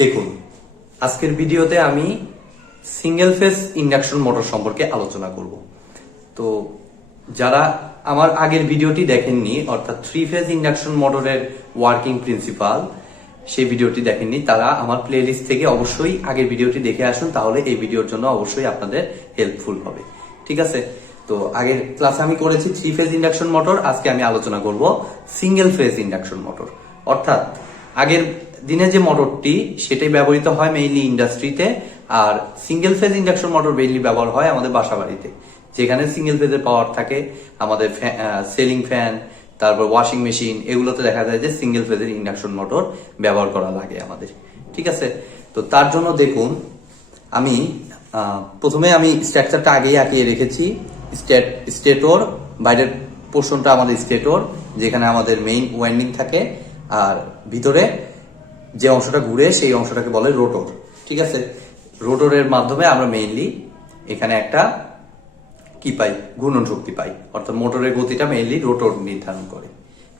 দেখুন, আজকের ভিডিওতে আমি সিঙ্গেল ফেজ ইন্ডাকশন মোটর সম্পর্কে আলোচনা করব। তো যারা আমার আগের ভিডিওটি দেখেননি, অর্থাৎ 3 ফেজ ইন্ডাকশন মোটরের ওয়ার্কিং প্রিন্সিপাল, সেই ভিডিওটি দেখেননি, তারা আমার প্লেলিস্ট থেকে অবশ্যই আগের ভিডিওটি দেখে আসুন, তাহলে এই ভিডিওর জন্য অবশ্যই আপনাদের হেল্পফুল হবে। ঠিক আছে? তো আগের ক্লাসে আমি করেছি 3 ফেজ ইন্ডাকশন মোটর, আজকে আমি আলোচনা করব সিঙ্গেল ফেজ ইন্ডাকশন মোটর। অর্থাৎ আগের দিনে যে মোটরটি সেটাই ব্যবহৃত হয় মেইনলি ইন্ডাস্ট্রিতে, আর single phase induction motor mainly ব্যবহার হয় আমাদের বাসা বাড়িতে, যেখানে সিঙ্গেল ফেজের পাওয়ার থাকে। আমাদের সিলিং ফ্যান, তারপর ওয়াশিং মেশিন, এগুলোতে দেখা যায় যে সিঙ্গেল ফেজের ইন্ডাকশন মোটর ব্যবহার করা লাগে আমাদের। ঠিক আছে? তো তার জন্য দেখুন, আমি প্রথমে আমি স্ট্রাকচারটা আগেই আঁকিয়ে রেখেছি। স্টেটর, বাইরের পোর্শনটা আমাদের স্টেটর, যেখানে আমাদের মেইন ওয়াইন্ডিং থাকে, আর ভিতরে যে অংশটা ঘুরে সেই অংশটাকে বলে রোটর। ঠিক আছে? রোটরের মাধ্যমে আমরা মেইনলি এখানে একটা কি পাই, ঘূর্ণন শক্তি পাই, অর্থাৎ মোটরের গতিটা মেইনলি রোটর নির্ধারণ করে।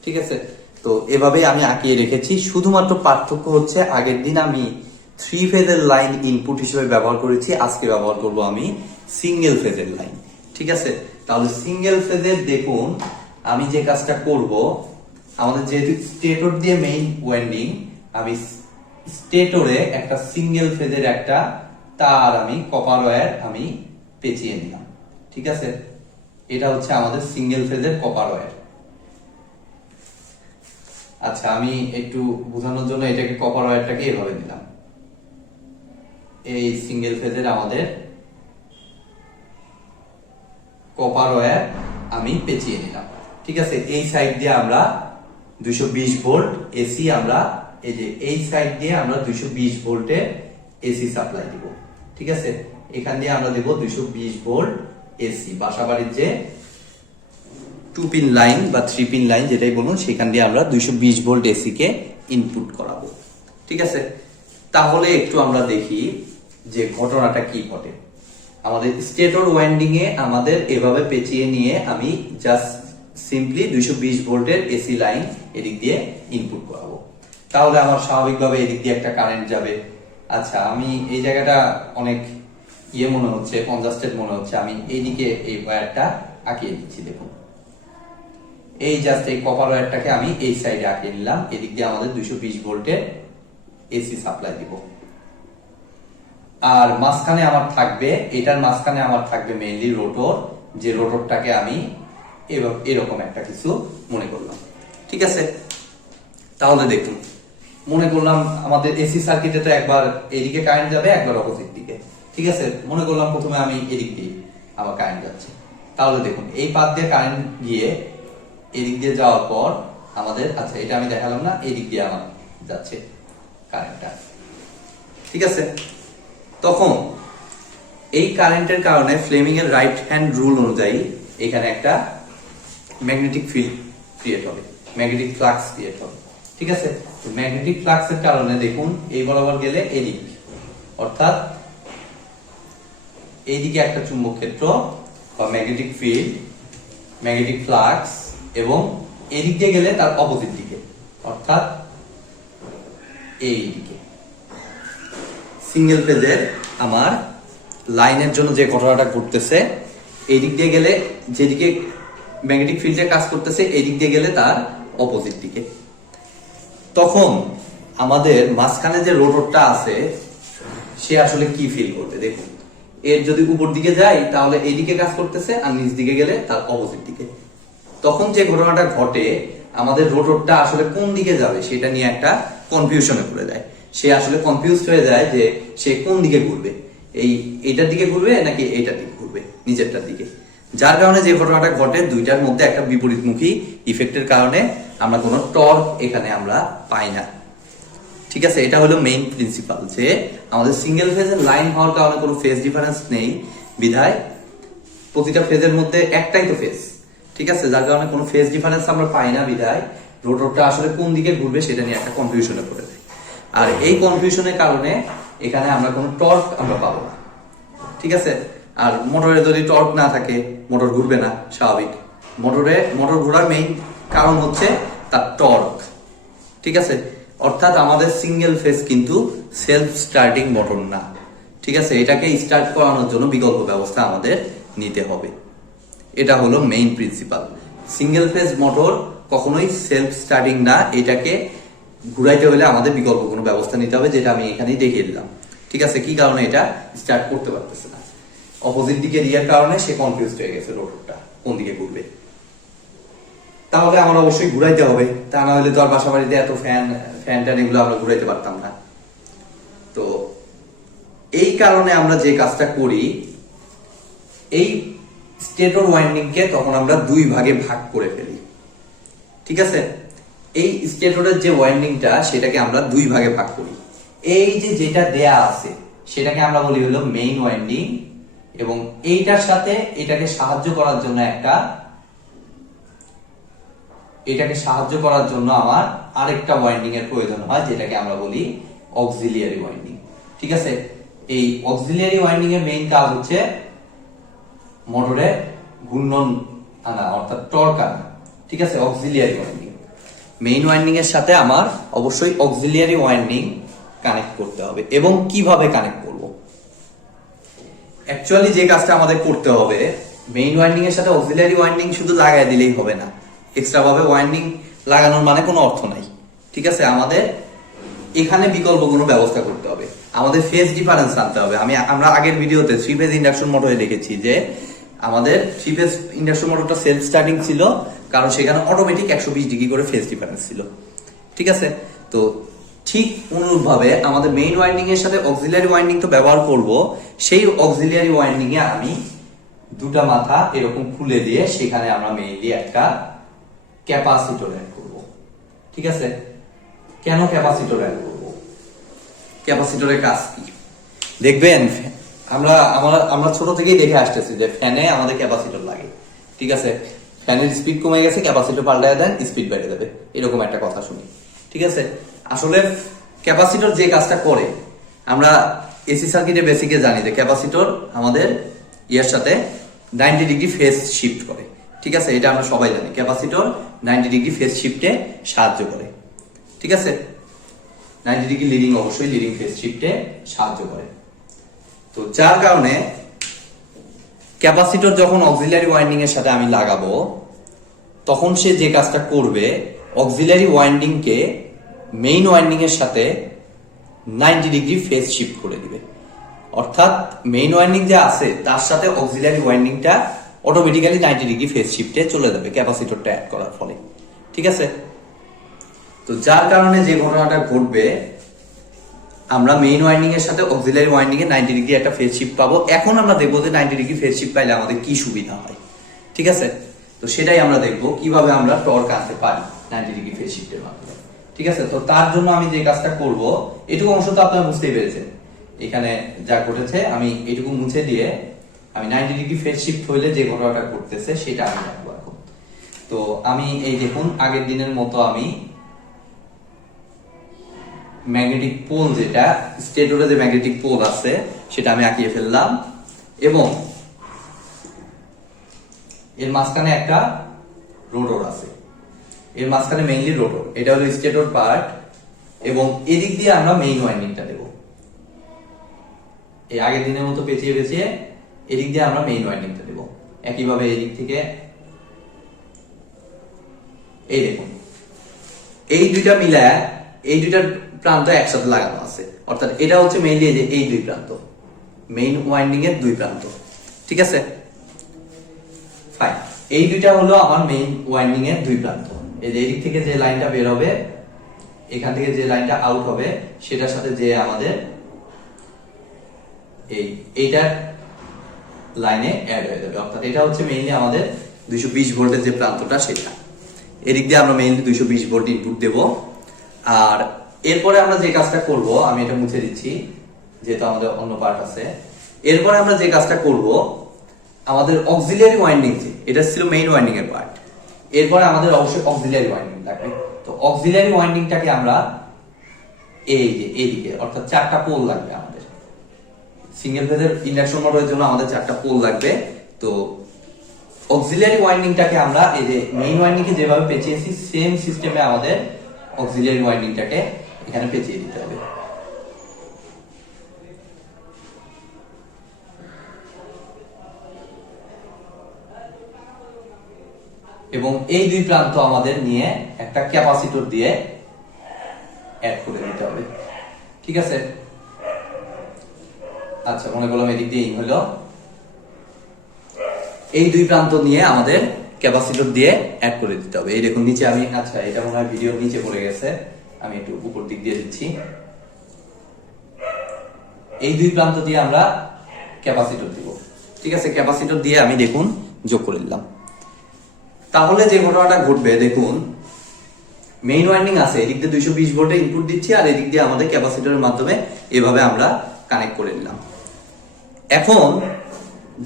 ঠিক আছে? তো এভাবেই আমি আঁকিয়ে রেখেছি। শুধুমাত্র পার্থক্য হচ্ছে আগের দিন আমি 3 ফেজের লাইন ইনপুট হিসেবে ব্যবহার করেছি, আজকে ব্যবহার করব আমি সিঙ্গেল ফেজের লাইন। ঠিক আছে? তাহলে সিঙ্গেল ফেজের দেখুন আমি যে কাজটা করব, আমাদের যেহেতু স্টেটর দিয়ে মেইন ওয়াইন্ডিং, আমি স্টেটরে একটা সিঙ্গেল ফেজের একটা তার আমি কপার ওয়্যার আমি পেঁচিয়ে নিলাম। ঠিক আছে? এটা হচ্ছে আমাদের সিঙ্গেল ফেজের কপার ওয়্যার। আচ্ছা, আমি একটু বোঝানোর জন্য এটাকে কপার ওয়্যারটাকে এভাবে দিলাম। এই সিঙ্গেল ফেজের আমাদের কপার ওয়্যার আমি পেঁচিয়ে নিলাম। ঠিক আছে? এই সাইড দিয়ে আমরা 220 ভোল্ট এসি, আমরা এই যে এই সাইড দিয়ে আমরা 220 ভোল্টের এসি সাপ্লাই দিব। ঠিক আছে? এখান দিয়ে আমরা দেব 220 ভোল্ট এসি। বাসাবাড়ির যে 2 পিন লাইন বা 3 পিন লাইন যেটাই বলুন, সেখান দিয়ে আমরা 220 ভোল্ট এসি কে ইনপুট করাবো। ঠিক আছে? তাহলে একটু আমরা দেখি যে ঘটনাটা কি ঘটে। আমাদের স্টেটর ওয়াইন্ডিং এ আমাদের এভাবে পেঁচিয়ে নিয়ে আমি জাস্ট সিম্পলি 220 ভোল্টের এসি লাইন এদিক দিয়ে ইনপুট করাবো। তাহলে আমার স্বাভাবিকভাবে এদিক দিয়ে একটা কারেন্ট যাবে। আচ্ছা, আমি এই জায়গাটা অনেক মনে হচ্ছে, কনজাস্টেড মনে হচ্ছে, আমি এইদিকে এই ওয়্যারটা আঁকিয়ে দিচ্ছি। দেখুন, এই জাস্ট এই কপার ওয়্যারটাকে আমি এই সাইডে আঁকিয়ে নিলাম। এদিক দিয়ে আমাদের 220 ভোল্টের এসি সাপ্লাই দিব। আর মাঝখানে আমার থাকবে, এটার মাঝখানে আমার থাকবে মেইনলি রোটর, যে রোটরটাকে আমি এরকম একটা কিছু মনে করলাম। ঠিক আছে? তাহলে দেখুন, মনে করলাম আমাদের এসি সার্কিটে তো একবার এদিকে কারেন্ট যাবে, একবার অপোজিট দিকে। ঠিক আছে? মনে করলাম প্রথমে আমি এদিক দিয়ে আমার কারেন্ট যাচ্ছে। তাহলে দেখুন, এই পাত দিয়ে কারেন্ট গিয়ে এদিক দিয়ে যাওয়ার পর আমাদের, আচ্ছা এটা আমি দেখালাম না, এদিক দিয়ে আমার যাচ্ছে কারেন্টটা। ঠিক আছে? তখন এই কারেন্টের কারণে ফ্লেমিং এর রাইট হ্যান্ড রুল অনুযায়ী এখানে একটা ম্যাগনেটিক ফিল্ড ক্রিয়েট হবে, ম্যাগনেটিক ফ্লাক্স ক্রিয়েট হবে। ঠিক আছে? ম্যাগনেটিক ফ্লাক্সের কারণে দেখুন এই বরাবর গেলে এদিক, অর্থাৎ এইদিকে একটা চুম্বক ক্ষেত্র বা ম্যাগনেটিক ফিল্ড, ম্যাগনেটিক ফ্লাক্স, এবং এদিক দিয়ে গেলে তার অপোজিট দিকে, অর্থাৎ এই দিকে। সিঙ্গেল ফেজের আমার লাইনের জন্য যে ঘটনাটা ঘটতেছে, এই দিক দিয়ে গেলে যেদিকে ম্যাগনেটিক ফিল্ডে কাজ করতেছে, এই দিক দিয়ে গেলে তার অপোজিট দিকে। তখন আমাদের মাঝখানে যে রোটরটা আছে সে আসলে কি ফিল করবে দেখুন। এর যদি উপর দিকে যায় তাহলে এইদিকে কাজ করতেছে, আর নিচ দিকে গেলে তার অপোজিট দিকে। তখন যে ঘটনাটা ঘটে, আমাদের রোটরটা আসলে কোন দিকে যাবে সেটা নিয়ে একটা কনফিউশনে পড়ে যায়। সে আসলে কনফিউজড হয়ে যায় যে সে কোন দিকে ঘুরবে, এইটার দিকে ঘুরবে নাকি এইটার দিকে ঘুরবে, নিচেরটার দিকে। যার কারণে যে ঘটনাটা ঘটে, দুইটার মধ্যে একটা বিপরীতমুখী ইফেক্টের কারণে আমরা কোনো টর্ক এখানে আমরা পাই না। ঠিক আছে? এটা হলো মেইন প্রিন্সিপাল, যে আমাদের সিঙ্গেল ফেজের লাইন হওয়ার কারণে কোনো ফেজ ডিফারেন্স নেই, বিধায় প্রতিটা ফেজের মধ্যে একটাই তো ফেজ। ঠিক আছে? যার কারণে কোনো ফেজ ডিফারেন্স আমরা পাই না, বিধায় রোটরটা আসলে কোন দিকে ঘুরবে সেটা নিয়ে একটা কনফিউশনে পড়ে যায়। আর এই কনফিউশনের কারণে এখানে আমরা কোনো টর্ক আমরা পাবো না। ঠিক আছে? আর মোটরে যদি টর্ক না থাকে মোটর ঘুরবে না, স্বাভাবিক। মোটর ঘোরার মেইন কারণ হচ্ছে তার টর্ক, ঠিক আছে। অর্থাৎ আমাদের সিঙ্গেল ফেজ কিন্তু সেলফ স্টার্টিং মোটর না, ঠিক আছে। এটাকে স্টার্ট করানোর জন্য বিকল্প ব্যবস্থা আমাদের নিতে হবে। এটা হলো main principal. Single phase motor কখনোই সেলফ স্টার্টিং না, এটাকে ঘুরাইতে হলে আমাদের বিকল্প কোনো ব্যবস্থা নিতে হবে, যেটা আমি এখানেই দেখিয়ে দিলাম, ঠিক আছে। কি কারণে এটা স্টার্ট করতে পারতেছে না? অপোজিট দিকে রিয়ার কারণে সে কনফিউজড হয়ে গেছে রোটরটা কোন দিকে ঘুরবে। তাহলে আমার অবশ্যই ঘুরাইতে হবে, তা না হলে তো আর বাসা বাড়িতে এত ফ্যান ট্যান এগুলো আমরা ঘুরাইতে পারতাম না। তো এই কারণে আমরা যে কাজটা করি, এই স্টেটর ওয়াইন্ডিং কে তখন আমরা দুই ভাগে ভাগ করে ফেলি, ঠিক আছে। এই স্টেটরের যে ওয়াইন্ডিংটা সেটাকে আমরা দুই ভাগে ভাগ করি। এই যে যেটা দেয়া আছে সেটাকে আমরা বলি হলো মেইন ওয়াইন্ডিং, এবং এইটার সাথে এটাকে সাহায্য করার জন্য আমার আরেকটা ওয়াইন্ডিং এর প্রয়োজন হয়, যেটাকে আমরা বলি অক্সিলিয়ারি ওয়াইন্ডিং, ঠিক আছে। এই অক্সিলিয়ারি ওয়াইন্ডিং এর মেইন কাজ হচ্ছে মোটরে ঘূর্ণন আনা, অর্থাৎ টর্ক আনা, ঠিক আছে। অক্সিলিয়ারি ওয়াইন্ডিং, মেইন ওয়াইন্ডিং এর সাথে আমার অবশ্যই অক্সিলিয়ারি ওয়াইন্ডিং কানেক্ট করতে হবে। এবং কিভাবে কানেক্ট করব? অ্যাকচুয়ালি যে কাজটা আমাদের করতে হবে, মেইন ওয়াইন্ডিং এর সাথে অক্সিলিয়ারি ওয়াইন্ডিং শুধু লাগাই দিলেই হবে না, এক্সট্রা ভাবে ওয়াইন্ডিং লাগানোর মানে কোনো অর্থ নাই, ঠিক আছে। আমাদের এখানে বিকল্প কোনো ব্যবস্থা করতে হবে, আমাদের ফেজ ডিফারেন্স আনতে হবে। আমরা আগের ভিডিওতে 3 ফেজ ইন্ডাকশন মোটরে দেখেছি যে আমাদের 3 ফেজ ইন্ডাকশন মোটরটা সেলফ স্টার্টিং ছিল, কারণ সেখানে অটোমেটিক 120 ডিগ্রি করে ফেজ ডিফারেন্স ছিল, ঠিক আছে। তো ঠিক অনুরূপভাবে আমাদের মেইন ওয়াইন্ডিং এর সাথে অক্সিলিয়ারি ওয়াইন্ডিং তো ব্যবহার করব, সেই অক্সিলিয়ারি ওয়াইন্ডিং এ আমি দুটা মাথা এরকম খুলে দিয়ে সেখানে আমরা মেইনলি একটা ক্যাপাসিটর অ্যাড করব, ঠিক আছে। কেন ক্যাপাসিটর অ্যাড করব? ক্যাপাসিটরের কাজ কি দেখবেন, আমরা ছোট থেকেই দেখে আসতেছি যে ফ্যানে আমাদের ক্যাপাসিটর লাগে, ঠিক আছে। ফ্যানের স্পিড কমে গেছে, ক্যাপাসিটর পাল্টায় দেন, স্পিড বেড়ে যাবে, এরকম একটা কথা শুনি, ঠিক আছে। আসলে ক্যাপাসিটর যে কাজটা করে, আমরা এসি সার্কিটে বেসিকে জানি যে ক্যাপাসিটর আমাদের ইয়ার সাথে 90 ডিগ্রি ফেজ শিফট করে, ঠিক আছে। এটা আমরা সবাই জানি, ক্যাপাসিটর 90 ডিগ্রি ফেজ শিফটে সাহায্য করে, ঠিক আছে। 90 ডিগ্রি লিডিং, অবশ্যই লিডিং ফেজ শিফটে সাহায্য করে। তো যার কারণে ক্যাপাসিটর যখন অক্সিলিয়ারি ওয়াইন্ডিং এর সাথে আমি লাগাবো, তখন সে যে কাজটা করবে, অক্সিলিয়ারি ওয়াইন্ডিং কে মেইন ওয়াইন্ডিং এর সাথে 90 ডিগ্রি ফেজ শিফট করে দিবে। অর্থাৎ মেইন ওয়াইন্ডিং যে আছে তার সাথে অক্সিলিয়ারি ওয়াইন্ডিংটা অটোমেটিক্যালি 90 ডিগ্রি ফেজ শিফটে চলে যাবে ক্যাপাসিটরটা অ্যাড করার ফলে, ঠিক আছে। তো যার কারণে যে ঘটনাটা ঘটবে, আমরা মেইন ওয়াইন্ডিং এর সাথে অক্সিলিয়ারি ওয়াইন্ডিং এ 90 ডিগ্রি একটা ফেজ শিফট পাবো। এখন আমরা দেখবো যে 90 ডিগ্রি ফেজ শিফট পাইলে আমাদের কি সুবিধা হয়, ঠিক আছে। তো সেটাই আমরা দেখবো কিভাবে আমরা টর্ক আনতে পারি 90 ডিগ্রি ফেজ শিফটের মাধ্যমে, ঠিক আছে। তো তার জন্য আমি যে কাজটা করব, এটুকু অংশ তো আপনারা বুঝতেই পেরেছেন এখানে যা ঘটেছে। আমি এটুকু মুছে দিয়ে আমি 90 ডিগ্রি ফেজ শিফট হইলে যে ঘটনাটা ঘটতেছে সেটা আমি দেখবো এখন। তো আমি এই দেখুন, আগের দিনের মতো আমি ম্যাগনেটিক পোল, যেটা স্টেটরে যে ম্যাগনেটিক পোল আছে সেটা আমি আঁকিয়ে ফেললাম, এবং এর মাঝখানে একটা রোটর আছে, এর মাঝখানে মেইনলি রোটর, এটা হলো স্টেটর পার্ট, এবং এদিক দিয়ে আমরা মেইন ওয়াইন্ডিংটা দেব। এই আগের দিনের মতো পেঁচিয়ে পেঁচিয়ে এদিক দিয়ে আমরা মেইন ওয়াইন্ডিংটা দেব। একইভাবে এদিক থেকে এই দেখুন, এই দুইটা মিলায় এই দুইটার প্রান্ত একসাথে লাগানো আছে, অর্থাৎ এটা হচ্ছে মেইনলি এই দুই প্রান্ত, মেইন ওয়াইন্ডিং এর দুই প্রান্ত, ঠিক আছে। ফাইন, এই দুইটা হলো আমার মেইন ওয়াইন্ডিং এর দুই প্রান্ত। এই যে এদিক থেকে যে লাইনটা বের হবে, এখান থেকে যে লাইনটা আউট হবে, সেটার সাথে যে আমাদের এইটার লাইনে অ্যাড হয়ে যাবে। অর্থাৎ এটা হচ্ছে মেইনলি আমাদের 220 ভোল্টের যে প্রান্তটা সেটা, এদিক দিয়ে আমরা মেইনলি 220 ভোল্ট ইনপুট দেব। আর এরপরে আমরা যে কাজটা করব, আমি এটা মুছে দিচ্ছি যেহেতু আমাদের অন্য পার্ট আছে। এরপরে আমরা যে কাজটা করব, আমাদের অক্সিলিয়ারি ওয়াইন্ডিং, এটা ছিল মেইন ওয়াইন্ডিং এর পার্ট, এরপরে আমাদের অবশ্যই অক্সিলিয়ারি ওয়াইন্ডিং লাগবে। তো অক্সিলিয়ারি ওয়াইন্ডিংটাকে আমরা এই যে এইদিকে, অর্থাৎ 4টা পোল লাগবে আমাদের সিঙ্গেল ফেজের ইন্ডাকশন মোটরের জন্য, আমাদের 4টা পোল লাগবে। তো অক্সিলিয়ারি ওয়াইন্ডিংটাকে আমরা এই যে মেইন ওয়াইন্ডিংকে যেভাবে পেঁচিয়েছি সেম সিস্টেমে আমাদের অক্সিলিয়ারি ওয়াইন্ডিংটাকে এখানে পেঁচিয়ে দিতে হবে। এবং এই দুই প্রান্ত আমাদের নিয়ে একটা ক্যাপাসিটর দিয়ে অ্যাড করে দিতে হবে। ঠিক আছে, আচ্ছা মনে করলাম এদিক দিয়ে হলো, এই দুই প্রান্ত নিয়ে আমাদের ক্যাপাসিটর দিয়ে অ্যাড করে দিতে হবে। এই দেখুন নিচে আমি, আচ্ছা এটা মনে হয় ভিডিওর নিচে পড়ে গেছে, আমি একটু উপর দিক দিয়ে দিচ্ছি। এই দুই প্রান্ত দিয়ে আমরা ক্যাপাসিটর দিব। ঠিক আছে, ক্যাপাসিটর দিয়ে আমি দেখুন যোগ করে দিলাম। তাহলে যে ঘটনাটা ঘটবে দেখুন, মেইন ওয়াইন্ডিং আছে, এদিক দিয়ে 220 ভোল্টের ইনপুট দিচ্ছি আর এদিক দিয়ে আমাদের ক্যাপাসিটরের মাধ্যমে এভাবে আমরা কানেক্ট করে নিলাম। এখন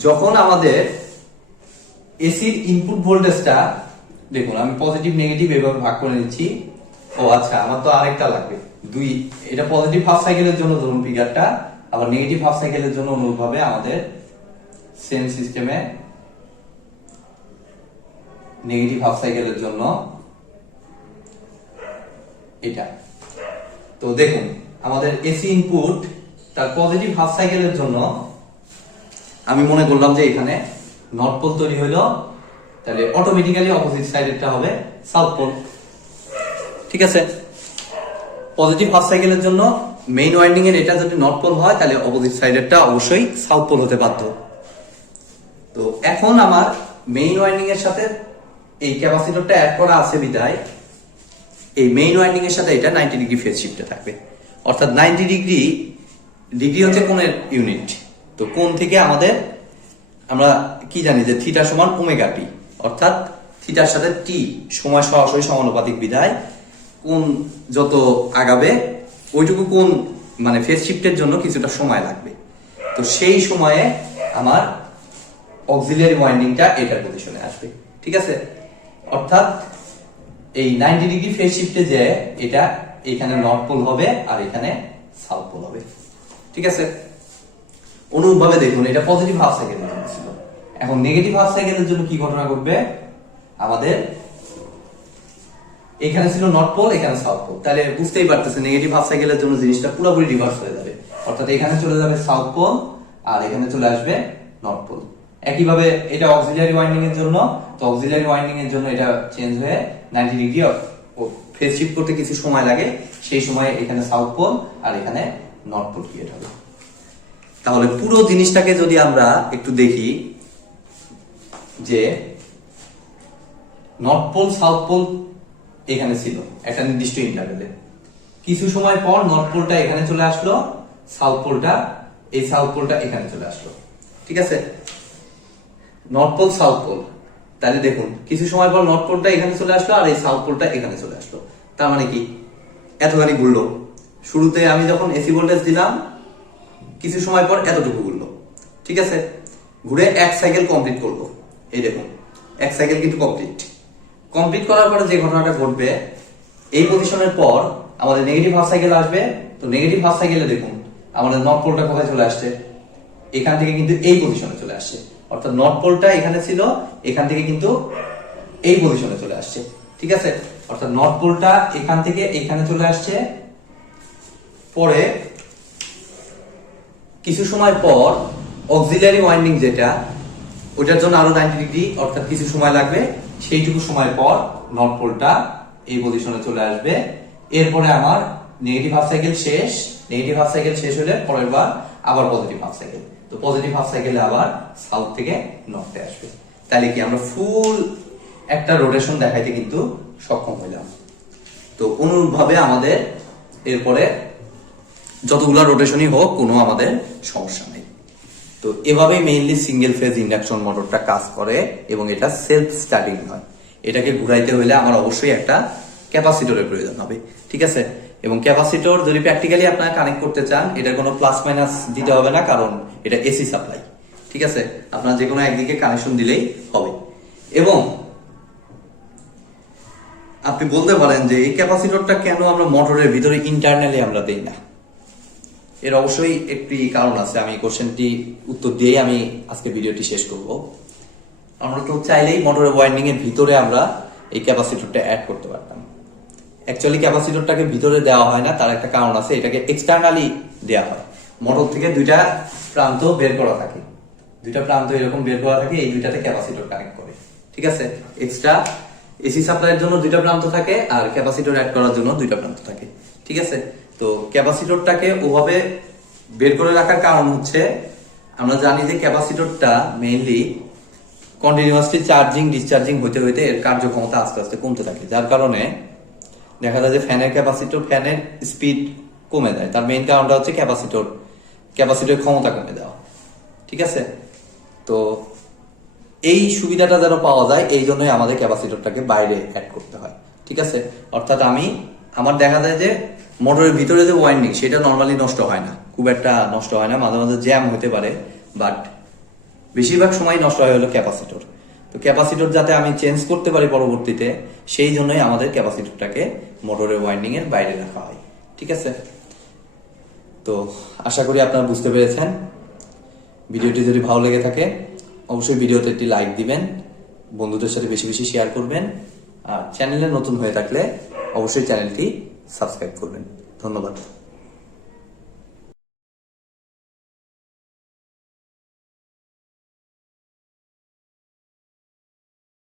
যখন আমাদের এসির ইনপুট ভোল্টেজটা দেখুন, আমি পজিটিভ নেগেটিভ এভাবে ভাগ করে নিচ্ছি। ও আচ্ছা, আমার তো আরেকটা লাগবে দুই, এটা পজিটিভ হাফ সাইকেলের জন্য ধরুন ফিগারটা, আবার নেগেটিভ হাফ সাইকেলের জন্য অনুরূপভাবে আমাদের সেম সিস্টেমে নেগেটিভ হাফ সাইকেলের জন্য এটা। তো দেখুন আমাদের এসি ইনপুট তার পজিটিভ হাফ সাইকেলের জন্য আমি মনে করলাম যে এখানে নর্থ পোল তৈরি হলো, তাহলে অটোমেটিক্যালি অপোজিট সাইডেরটা হবে সাউথ পোল। ঠিক আছে, পজিটিভ হাফ সাইকেলের জন্য মেইন ওয়াইন্ডিং এর এটা যদি নর্থ পোল হয় তাহলে অপোজিট সাইডেরটা অবশ্যই সাউথ পোল হতে বাধ্য। তো এখন আমার মেইন ওয়াইন্ডিং এর সাথে এই ক্যাপাসিটরটা অ্যাড করা আছে বিধায় এই মেইন ওয়াইন্ডিং এর সাথে এটা 90 ডিগ্রি ফেজ শিফটে থাকবে। অর্থাৎ 90 ডিগ্রি হচ্ছে কোণের ইউনিট। তো কোণ থেকে আমাদের আমরা কি জানি যে থিটা সমান ওমেগা টি, অর্থাৎ থিটার সাথে টি সময় সরাসরি সমানুপাতিক বিধায় কোণ যত আগাবে ওইটুকু কোণ মানে ফেজ শিফটের জন্য কিছুটা সময় লাগবে। তো সেই সময়ে আমার অক্সিলিয়ারি ওয়াইন্ডিংটা এটার পজিশনে আসবে। ঠিক আছে, অর্থাৎ এই 90 ডিগ্রি ফেজ শিফটে যে এটা এখানে নর্থ পোল হবে আর এখানে সাউথ পোল হবে। ঠিক আছে, অনুরূপভাবে দেখুন এটা পজিটিভ হাফ সাইকেলের জন্য ছিল, এখন নেগেটিভ হাফ সাইকেলের জন্য কি ঘটনা ঘটবে, আমাদের এখানে ছিল নর্থ পোল এখানে সাউথ পোল, তাহলে বুঝতেই পারতেছে নেগেটিভ হাফ সাইকেলের জন্য জিনিসটা পুরোপুরি রিভার্স হয়ে যাবে। অর্থাৎ এখানে চলে যাবে সাউথ পোল আর এখানে চলে আসবে নর্থ পোল। একইভাবে এটা অক্সিলিয়ারি ওয়াইন্ডিং এর জন্য, তো অক্সিলিয়ারি ওয়াইন্ডিং এর জন্য এটা চেঞ্জ হয়ে 90 ডিগ্রি ফেজ শিফট করতে কিছু সময় লাগে, সেই সময় এখানে সাউথ পোল আর এখানে নর্থ পোল ক্রিয়েট হবে। তাহলে পুরো জিনিসটাকে যদি আমরা একটু দেখি যে নর্থ পোল সাউথ পোল এখানে ছিল একটা নির্দিষ্ট ইন্টারভ্যালে, কিছু সময় পর নর্থ পোলটা এখানে চলে আসলো, সাউথ পোলটা এই সাউথ পোলটা এখানে চলে আসলো। ঠিক আছে, নর্থ পোল সাউথ পোল, তাহলে দেখুন কিছু সময় পর নর্থ পোলটা এখানে চলে আসলো আর এই সাউথ পোলটা এখানে চলে আসলো। তার মানে কি এতখানি ঘুরলো, শুরুতে আমি যখন এসি ভোল্টেজ দিলাম কিছু সময় পর এতটুকু ঘুরলো। ঠিক আছে, ঘুরে এক সাইকেল কমপ্লিট করলো, এই দেখুন এক সাইকেল কিন্তু কমপ্লিট করার পরে যে ঘটনাটা ঘটবে, এই পজিশনের পর আমাদের নেগেটিভ হাফ সাইকেল আসবে। তো নেগেটিভ হাফ সাইকেলে দেখুন আমাদের নর্থ পোলটা কোথায় চলে আসছে, এখান থেকে কিন্তু এই পজিশনে চলে আসছে। অর্থাৎ নর্থ পোলটা এখানে ছিল, এখান থেকে কিন্তু এই পজিশনে চলে আসছে। ঠিক আছে, অর্থাৎ নর্থ পোলটা এখান থেকে এখানে চলে আসছে, পরে কিছু সময় পর অক্সিলিয়ারি ওয়াইন্ডিং যেটা ওটার জন্য আরো 90 ডিগ্রি অর্থাৎ কিছু সময় লাগবে, সেইটুকু সময় পর নর্থ পোলটা এই পজিশনে চলে আসবে। এরপরে আমার নেগেটিভ হাফ সাইকেল শেষ, নেগেটিভ হাফ সাইকেল শেষ হলে পরের বার আবার পজিটিভ হাফ সাইকেল, তো পজিটিভ হাফ সাইকেলে আবার সাউথ থেকে নর্থে আসবে। তাহলে কি আমরা ফুল একটা রোটেশন দেখাইতে কিন্তু সক্ষম হইলাম। তো অনুরূপভাবে আমাদের এরপরে যতগুলা রোটেশনই হোক কোনো আমাদের সমস্যা নেই। তো এভাবেই মেইনলি সিঙ্গেল ফেজ ইন্ডাকশন মোটরটা কাজ করে এবং এটা সেলফ স্টার্টিং হয়। এটাকে ঘুরাইতে হলে আমার অবশ্যই একটা ক্যাপাসিটরের প্রয়োজন হবে। ঠিক আছে, এবং ক্যাপাসিটর যদি প্র্যাকটিক্যালি আপনারা কানেক্ট করতে চান এটার কোনো প্লাস মাইনাস দিতে হবে না, কারণ এটা এসি সাপ্লাই। ঠিক আছে, আপনার যে কোনো একদিকে কানেকশন দিলেই হবে। এবং আপনি বলতে পারেন যে এই ক্যাপাসিটরটা কেন আমরা মোটরের ভিতরে ইন্টারনালি আমরা দেই না, এর অবশ্যই একটি কারণ আছে। আমি কোশ্চেনটি উত্তর দিয়েই আমি আজকে ভিডিওটি শেষ করব। আমরা তো চাইলেই মোটরের ওয়াইন্ডিং এর ভিতরে আমরা এই ক্যাপাসিটরটা অ্যাড করতে পারতাম। অ্যাকচুয়ালি ক্যাপাসিটরটাকে ভিতরে দেওয়া হয় না, তার একটা কারণ আছে, এটাকে এক্সটার্নালি দেওয়া হয়। মোটর থেকে দুইটা প্রান্ত বের করা থাকে, দুইটা প্রান্ত এরকম বের করা থাকে, এই দুইটাতে ক্যাপাসিটর কানেক্ট করে। ঠিক আছে, এক্সট্রা এসি সাপ্লাইয়ের জন্য দুইটা প্রান্ত থাকে আর ক্যাপাসিটর অ্যাড করার জন্য দুইটা প্রান্ত থাকে। ঠিক আছে, তো ক্যাপাসিটরটাকে ওভাবে বের করে রাখার কারণ হচ্ছে আমরা জানি যে ক্যাপাসিটরটা মেইনলি কন্টিনিউয়াসলি চার্জিং ডিসচার্জিং হইতে হইতে এর কার্যক্ষমতা আস্তে আস্তে কমতে থাকে, যার কারণে দেখা যায় যে ফ্যানের স্পিড কমে যায়। তার মেইন কারণটা হচ্ছে ক্যাপাসিটরের ক্ষমতা কমে দেওয়া। ঠিক আছে, তো এই সুবিধাটা যেন পাওয়া যায় এই জন্যই আমাদের ক্যাপাসিটরটাকে বাইরে অ্যাড করতে হয়। ঠিক আছে, অর্থাৎ আমার দেখা যায় যে মোটরের ভিতরে যে ওয়াইন্ডিং সেটা নর্মালি নষ্ট হয় না, খুব একটা নষ্ট হয় না, মাঝে মাঝে জ্যাম হতে পারে, বাট বেশিরভাগ সময় নষ্ট হয় হলো ক্যাপাসিটর। তো ক্যাপাসিটর যাতে আমি চেঞ্জ করতে পারি পরবর্তীতে, সেই জন্যই আমাদের ক্যাপাসিটরটাকে মোটরের ওয়াইন্ডিং এর বাইরে রাখা হয়। ঠিক আছে, তো আশা করি আপনারা বুঝতে পেরেছেন। ভিডিওটি যদি ভালো লেগে থাকে অবশ্যই ভিডিওতে একটি লাইক দিবেন, বন্ধুদের সাথে বেশি বেশি শেয়ার করবেন, আর চ্যানেলে নতুন হয়ে থাকলে অবশ্যই চ্যানেলটি সাবস্ক্রাইব করবেন। ধন্যবাদ।